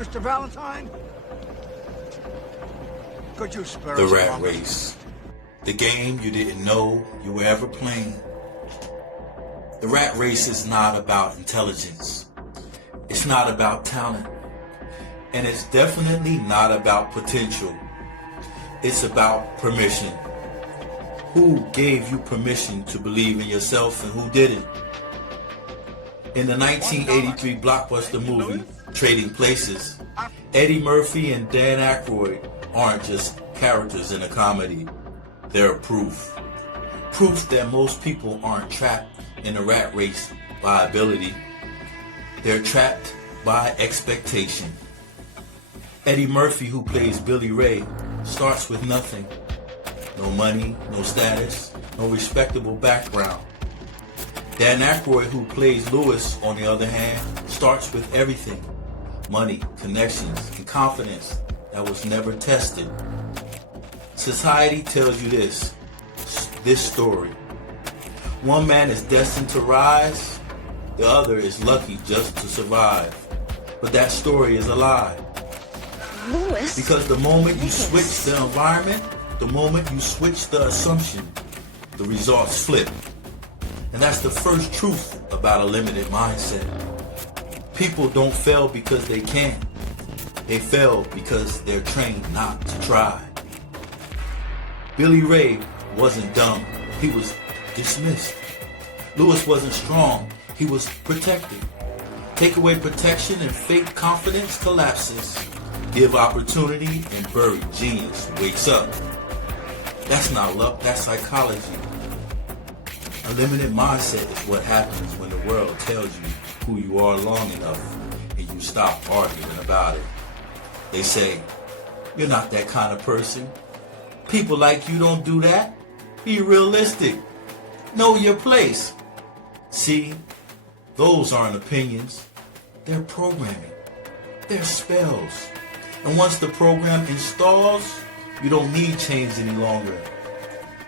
Mr. Valentine? Could you spare The us a rat moment? race. The game you didn't know you were ever playing. The rat race is not about intelligence. It's not about talent. And it's definitely not about potential. It's about permission. Who gave you permission to believe in yourself and who didn't? In the 1983 blockbuster movie, Trading Places, Eddie Murphy and Dan Aykroyd aren't just characters in a comedy. They're proof. Proof that most people aren't trapped in a rat race by ability. They're trapped by expectation. Eddie Murphy, who plays Billy Ray, starts with nothing. No money, no status, no respectable background. Dan Aykroyd, who plays Lewis, on the other hand, starts with everything. Money, connections, and confidence that was never tested. Society tells you this story. One man is destined to rise, the other is lucky just to survive. But that story is a lie. Lewis? Because the moment you switch the environment, the moment you switch the assumption, the results flip. And that's the first truth about a limited mindset. People don't fail because they can. They fail because they're trained not to try. Billy Ray wasn't dumb. He was dismissed. Lewis wasn't strong. He was protected. Take away protection and fake confidence collapses. Give opportunity and buried genius wakes up. That's not luck, that's psychology. A limited mindset is what happens when the world tells you who you are long enough and you stop arguing about it. They say, you're not that kind of person. People like you don't do that. Be realistic. Know your place. See, those aren't opinions. They're programming. They're spells. And once the program installs, you don't need change any longer.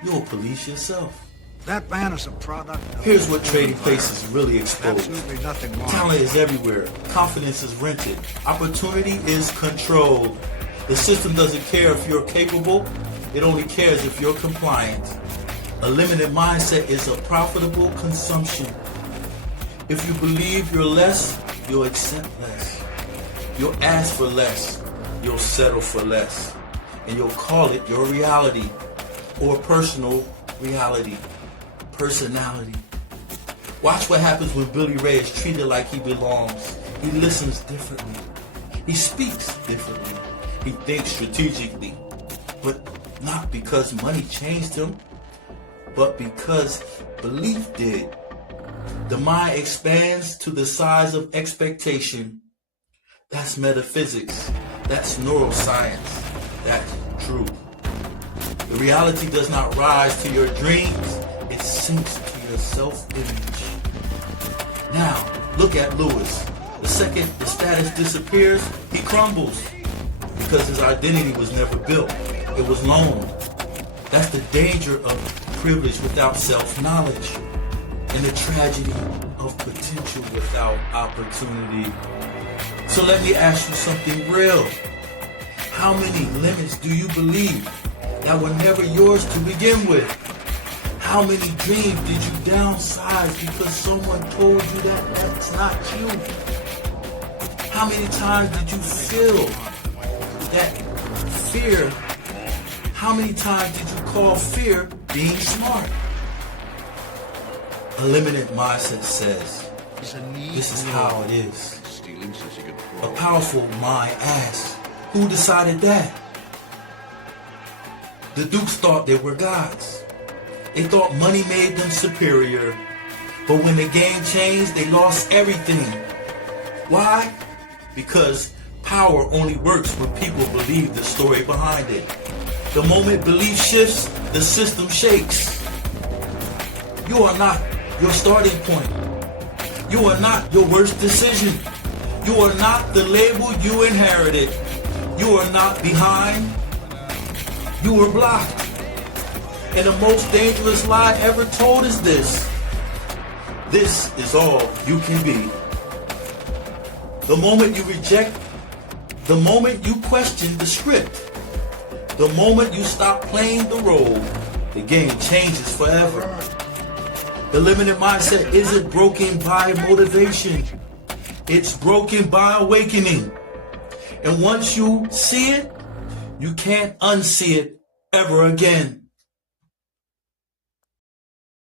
You'll police yourself. That man is a product of... Here's what Trading Places really exposed. Absolutely nothing wrong. Talent is everywhere. Confidence is rented. Opportunity is controlled. The system doesn't care if you're capable. It only cares if you're compliant. A limited mindset is a profitable consumption. If you believe you're less, you'll accept less. You'll ask for less. You'll settle for less. And you'll call it your reality or personal reality. Personality. Watch what happens when Billy Ray is treated like he belongs. He listens differently. He speaks differently. He thinks strategically. But not because money changed him, but because belief did. The mind expands to the size of expectation. That's metaphysics. That's neuroscience. That's truth. The reality does not rise to your dreams. It sinks to your self-image. Now, look at Lewis. The second the status disappears, he crumbles. Because his identity was never built. It was loaned. That's the danger of privilege without self-knowledge. And the tragedy of potential without opportunity. So let me ask you something real. How many limits do you believe that were never yours to begin with? How many dreams did you downsize because someone told you that that's not you? How many times did you feel that fear? How many times did you call fear being smart? A limited mindset says, this is how it is. A powerful mind asks, who decided that? The Dukes thought they were gods. They thought money made them superior. But when the game changed, they lost everything. Why? Because power only works when people believe the story behind it. The moment belief shifts, the system shakes. You are not your starting point. You are not your worst decision. You are not the label you inherited. You are not behind. You were blocked. And the most dangerous lie ever told is this. This is all you can be. The moment you reject The moment you question the script, the moment you stop playing the role, the game changes forever. The limited mindset isn't broken by motivation. It's broken by awakening. And once you see it, you can't unsee it ever again.